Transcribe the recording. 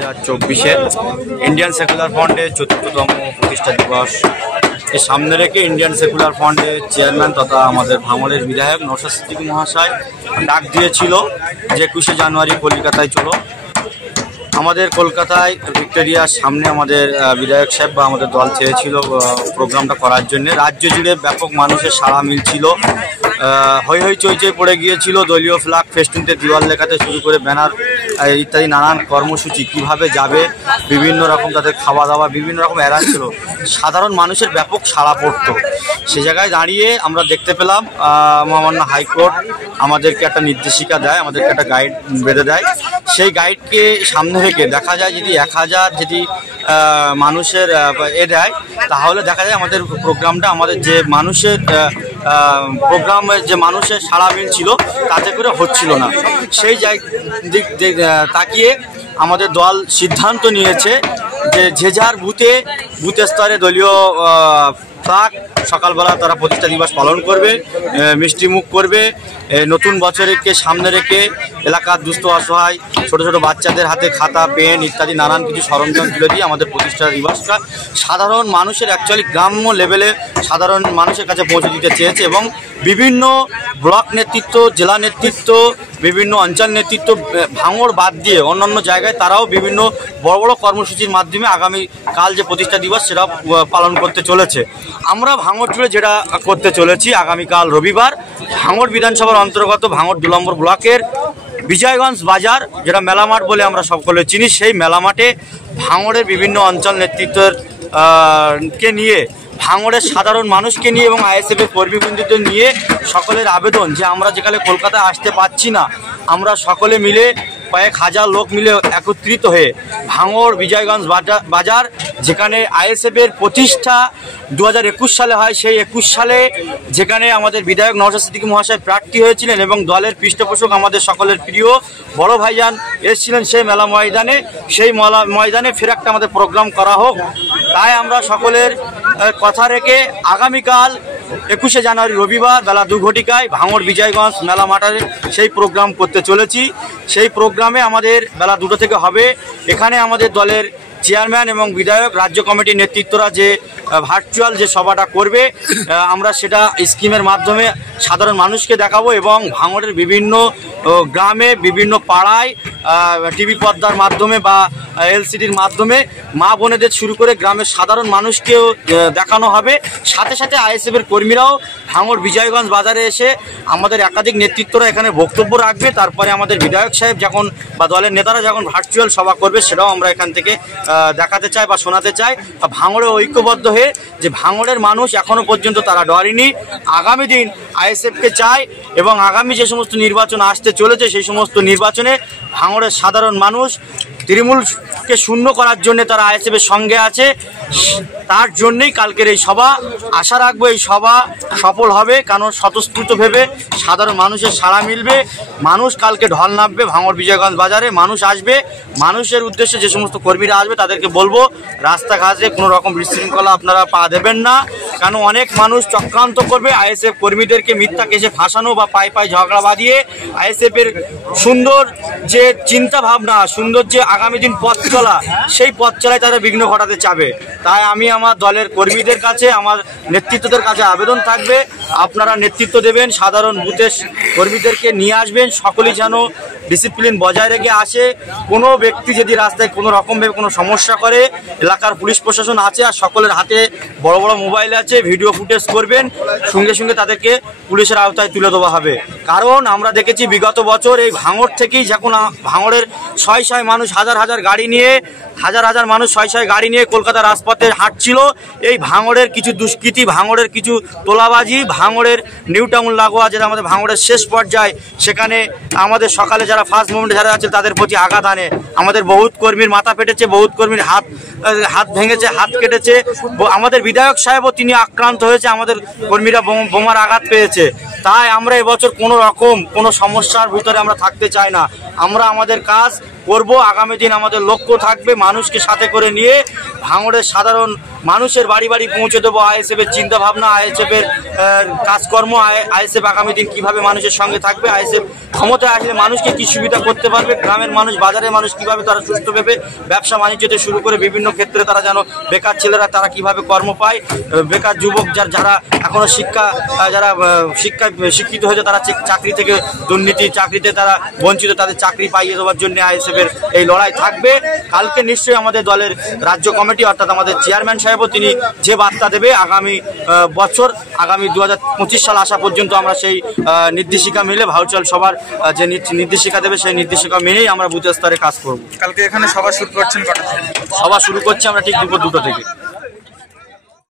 2024 Indian secular ফ্রন্টের ৪র্থতম প্রতিষ্ঠা দিবস এর সামনে রেখে ইন্ডিয়ান সেকুলার ফ্রন্টের চেয়ারম্যান তথা আমাদের ভাঙড়ের বিধায়ক নওশাদ সিদ্দিকী মহাশয় ডাক দিয়েছিল যে 21শে জানুয়ারি কলকাতায় চলো। আমাদের কলকাতায় ভিক্টোরিয়ার সামনে আমাদের বিধায়ক সাহেব বা আমাদের দল চেয়েছিল প্রোগ্রামটা করার জন্য। রাজ্য জুড়ে ব্যাপক মানুষের সাড়া মিলছিল, হৈ হৈ চৈচৈ পড়ে গিয়েছিল। দলীয় ফ্ল্যাগ ফেস্টুনতে দিওয়াল লেখাতে শুরু করে ব্যানার ইত্যাদি নানান কর্মসূচি কিভাবে যাবে, বিভিন্ন রকম তাদের খাওয়া দাওয়া বিভিন্ন রকম অ্যারেঞ্জ ছিল। সাধারণ মানুষের ব্যাপক সাড়া পড়তো। সে জায়গায় দাঁড়িয়ে আমরা দেখতে পেলাম মহামান্য হাইকোর্ট আমাদেরকে একটা নির্দেশিকা দেয়, আমাদেরকে একটা গাইড বেঁধে দেয়। সেই গাইডকে সামনে রেখে দেখা যায় যদি 1000 যদি মানুষের দেয় তাহলে দেখা যায় আমাদের প্রোগ্রামটা আমাদের যে মানুষের প্রোগ্রামের যে মানুষের সাড়া মিলছিল তাতে করে হচ্ছিল না। সেই দিক তাকিয়ে আমাদের দল সিদ্ধান্ত নিয়েছে যে যার বুথ স্তরে দলীয় ফ্ল্যাগ সকালবেলা তারা প্রতিষ্ঠা দিবস পালন করবে, মিষ্টি মুখ করবে। নতুন বছরকে সামনে রেখে এলাকার দুস্থ অসহায় ছোট ছোট বাচ্চাদের হাতে খাতা পেন ইত্যাদি নানান কিছু সরঞ্জাম তুলে দিয়ে আমাদের প্রতিষ্ঠা দিবসটা সাধারণ মানুষের অ্যাকচুয়ালি গ্রাম্য লেভেলে সাধারণ মানুষের কাছে পৌঁছে দিতে চেয়েছে এবং বিভিন্ন ব্লক নেতৃত্ব, জেলা নেতৃত্ব, বিভিন্ন অঞ্চল নেতৃত্ব ভাঙড় বাদ দিয়ে অন্যান্য জায়গায় তারাও বিভিন্ন বড় বড় কর্মসূচির মাধ্যমে আগামীকাল যে প্রতিষ্ঠা দিবস সেটা পালন করতে চলেছে। আমরা ভাঙড় জুড়ে যেটা করতে চলেছি আগামীকাল রবিবার ভাঙড় বিধানসভার অন্তর্গত ভাঙড় 2 নম্বর ব্লকের বিজয়গঞ্জ বাজার যেটা মেলামাঠ বলে আমরা সকলে চিনি, সেই মেলামাঠে ভাঙড়ের বিভিন্ন অঞ্চল নেতৃত্বের কে নিয়ে ভাঙড়ের সাধারণ মানুষকে নিয়ে এবং আইএসএফের কর্মীবৃন্দদের নিয়ে সকলের আবেদন যে আমরা যেখানে কলকাতায় আসতে পারছি না আমরা সকলে মিলে কয়েক হাজার লোক মিলে একত্রিত হয়ে ভাঙড় বিজয়গঞ্জ বাজার যেখানে আইএসএফের প্রতিষ্ঠা 2021 সালে হয়, সেই 21 সালে যেখানে আমাদের বিধায়ক নওশাদ সিদ্দিকী মহাশয় প্রার্থী হয়েছিলেন এবং দলের পৃষ্ঠপোষক আমাদের সকলের প্রিয় বড় ভাইজান এসেছিলেন সেই মেলা ময়দানে, সেই ময়দানে ফের একটা আমাদের প্রোগ্রাম করা হোক। তাই আমরা সকলের কথা রেখে আগামীকাল 21শে জানুয়ারি রবিবার বেলা 2 ঘটিকায় ভাঙড় বিজয়গঞ্জ মেলা মাঠে সেই প্রোগ্রাম করতে চলেছি। সেই প্রোগ্রামে আমাদের বেলা 2টো থেকে হবে। এখানে আমাদের দলের চেয়ারম্যান এবং বিধায়ক রাজ্য কমিটির নেতৃত্বরা যে ভার্চুয়াল যে সভাটা করবে আমরা সেটা স্কিমের মাধ্যমে সাধারণ মানুষকে দেখাবো এবং ভাঙড়ের বিভিন্ন গ্রামে বিভিন্ন পাড়ায় টিভি পর্দার মাধ্যমে বা এলসিডির মাধ্যমে মা বোনেদের শুরু করে গ্রামের সাধারণ মানুষকেও দেখানো হবে। সাথে সাথে আইএসএফের কর্মীরাও ভাঙড় বিজয়গঞ্জ বাজারে এসে আমাদের একাধিক নেতৃত্বরা এখানে বক্তব্য রাখবে। তারপরে আমাদের বিধায়ক সাহেব যখন বা দলের নেতারা যখন ভার্চুয়াল সভা করবে সেটাও আমরা এখান থেকে দেখাতে চাই বা শোনাতে চাই। ভাঙড়ে ঐক্যবদ্ধ হয়ে যে ভাঙড়ের মানুষ এখনো পর্যন্ত তারা ডরেনি, আগামী দিন আইএসএফকে চায় এবং আগামী যে সমস্ত নির্বাচন আসতে চলেছে সেই সমস্ত নির্বাচনে ভাঙড়ের সাধারণ মানুষ তৃণমূলকে শূন্য করার জন্য তারা আইএসএফের সঙ্গে আছে। তার জন্যই কালকের এই সভা, আশা রাখবো এই সভা সফল হবে, কারণ স্বতঃস্ফূর্ত ভেবে সাধারণ মানুষের সাড়া মিলবে। মানুষ কালকে ঢল নামবে ভাঙড় বিজয়গঞ্জ বাজারে, মানুষ আসবে। মানুষের উদ্দেশ্যে যে সমস্ত কর্মীরা আসবে তাদেরকে বলবো রাস্তাঘাটে কোনো রকম বিশৃঙ্খলা আপনারা পা দেবেন না, কারণ অনেক মানুষ চক্রান্ত করবে আইএসএফ কর্মীদেরকে মিথ্যা কেসে ফাঁসানো বা পায়ে পায়ে ঝগড়া বাঁধিয়ে আইএসএফের সুন্দর যে চিন্তা ভাবনা, সুন্দর যে আগামী দিন পথ চলা সেই পথ চলায় তারা বিঘ্ন ঘটাতে চাবে। তাই আমি আমার দলের কর্মীদের কাছে, আমার নেতৃত্বদের কাছে আবেদন থাকবে আপনারা নেতৃত্ব দেবেন, সাধারণ বুথের কর্মীদেরকে নিয়ে আসবেন, সকলেই যেন ডিসিপ্লিন বজায় রেখে আসে। কোনো ব্যক্তি যদি রাস্তায় কোনো রকমভাবে কোনো সমস্যা করে এলাকার পুলিশ প্রশাসন আছে আর সকলের হাতে বড় বড় মোবাইল আছে, ভিডিও ফুটেজ করবেন, সঙ্গে সঙ্গে তাদেরকে পুলিশের আওতায় তুলে দেওয়া হবে। কারণ আমরা দেখেছি বিগত বছর এই ভাঙড় থেকেই যখন ভাঙড়ের শয় শয় মানুষ হাজার হাজার গাড়ি নিয়ে গাড়ি নিয়ে কলকাতার রাজপথে হাঁটছিল, এই ভাঙড়ের কিছু দুষ্কৃতী, ভাঙড়ের কিছু তোলাবাজি, ভাঙড়ের নিউ টাউন লাগোয়া যেটা আমাদের ভাঙড়ের শেষ পর্যায়ে, সেখানে আমাদের সকালে যারা ফার্স্ট মুভমেন্টে যারা আছে তাদের প্রতি আঘাত আনে। আমাদের বহুত কর্মীর মাথা ফেটেছে, বহুত কর্মীর হাত ভেঙেছে, হাত কেটেছে। আমাদের বিধায়ক সাহেবও তিনি আক্রান্ত হয়েছে, আমাদের কর্মীরা বোমার আঘাত পেয়েছে। তাই আমরা এবছর কোনো রকম কোনো সমস্যার ভিতরে আমরা থাকতে চাই না। আমরা আমাদের কাজ করব, আগামী দিন আমাদের লক্ষ্য থাকবে মানুষকে সাথে করে নিয়ে ভাঙড়ের সাধারণ মানুষের বাড়ি বাড়ি পৌঁছে দেবো আইএসএফ এর চিন্তা ভাবনা, আইএসএফ এর কাজকর্ম, আইএসএফ আগামী দিন কিভাবে মানুষের সঙ্গে থাকবে, আইএসএফ ক্ষমতায় আসলে মানুষকে কি সুবিধা করতে পারবে, গ্রামের মানুষ বাজারের মানুষ কিভাবে তারা সুস্থ ভেবে ব্যবসা বাণিজ্য থেকে শুরু করে বিভিন্ন ক্ষেত্রে তারা যেন বেকার ছেলেরা তারা কিভাবে কর্ম পায়, বেকার যুবক যারা এখনো যারা শিক্ষায় শিক্ষিত হয়েছে তারা চাকরি থেকে দুর্নীতি, চাকরিতে তারা বঞ্চিত, তাদের চাকরি পাইয়ে দেওয়ার জন্য আইএসএফ এর এই লড়াই থাকবে। কালকে নিশ্চয়ই আমাদের দলের রাজ্য কমিটি অর্থাৎ আমাদের চেয়ারম্যান সাহেবও তিনি যে বার্তা দেবে আগামী বছর, আগামী 2025 সাল আসা পর্যন্ত আমরা সেই নির্দেশিকা মিলে ভাউচাল সবার যে নির্দেশিকা দেবে সেই নির্দেশিকা মেনেই আমরা বুথ স্তরে কাজ করব। কালকে এখানে সভা শুরু করছেন কটা থেকে? সভা শুরু করছি আমরা ঠিক দুপুর 2টা থেকে।